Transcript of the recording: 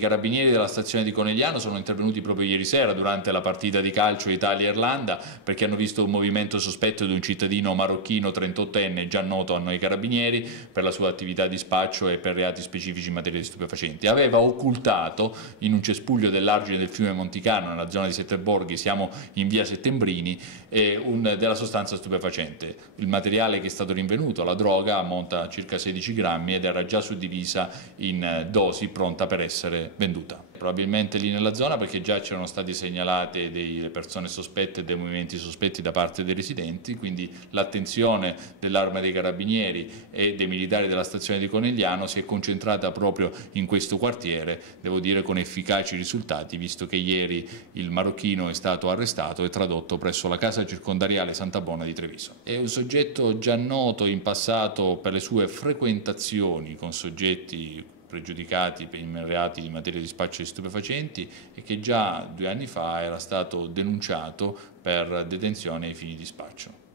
I carabinieri della stazione di Conegliano sono intervenuti proprio ieri sera durante la partita di calcio Italia-Irlanda perché hanno visto un movimento sospetto di un cittadino marocchino 38enne già noto a noi carabinieri per la sua attività di spaccio e per reati specifici in materia di stupefacenti. Aveva occultato in un cespuglio dell'argine del fiume Monticano, nella zona di Sette Borghi, siamo in via Settembrini, della sostanza stupefacente. Il materiale che è stato rinvenuto, la droga, ammonta a circa 16 grammi ed era già suddivisa in dosi pronta per essere venduta. Probabilmente lì nella zona perché già c'erano stati segnalate delle persone sospette e dei movimenti sospetti da parte dei residenti, quindi l'attenzione dell'Arma dei Carabinieri e dei militari della stazione di Conegliano si è concentrata proprio in questo quartiere, devo dire con efficaci risultati, visto che ieri il marocchino è stato arrestato e tradotto presso la casa circondariale Santa Bona di Treviso. È un soggetto già noto in passato per le sue frequentazioni con soggetti pregiudicati per i reati in materia di spaccio di stupefacenti e che già 2 anni fa era stato denunciato per detenzione ai fini di spaccio.